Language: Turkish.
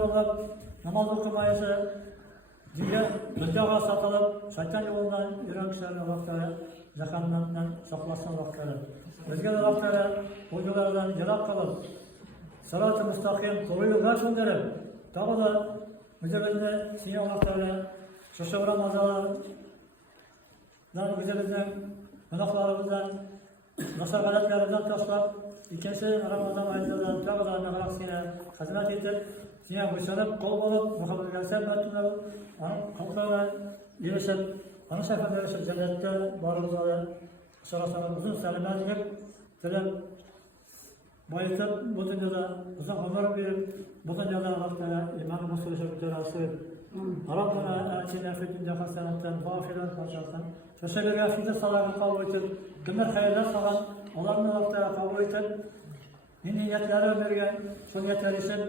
vurulup, namaz okumayışı, diye dünyaga satılıp, şeytan yolundan yürüyen kişilerin Allah'ları cehennemden saklasın Allah'ları. Özgür Allah'ları uygulardan yırak kalıp, sırat-ı müstakim koruyup versin derim. Tabi da mücadele sinyal Allah'ları, şuşu Ramazan'dan mücadeleden, günahlarımızdan, mesafelerlerinden taşlap, ikinci Ramazan ayında da tabi da meğraksine hizmet edip, sinyal kuşanıp, kol olup, muhabbetler sevmettiler, halklarla gelişip, ana seferler için cennette varımızda sonrasında uzun seneler edip, dilip, bayıtıp, bu dünyada uzun ömür verip, bu dünyada Allah'ta imanı musuluşa mütelasır. Rabbana atina fid dunya haseneten ve ahiret haseneten. Teşekkür ederim salavat kabul edin. Günler hayırlar salan. Allah'ın Allah'ta kabul edin. Niyetleri vergen, sünnetler için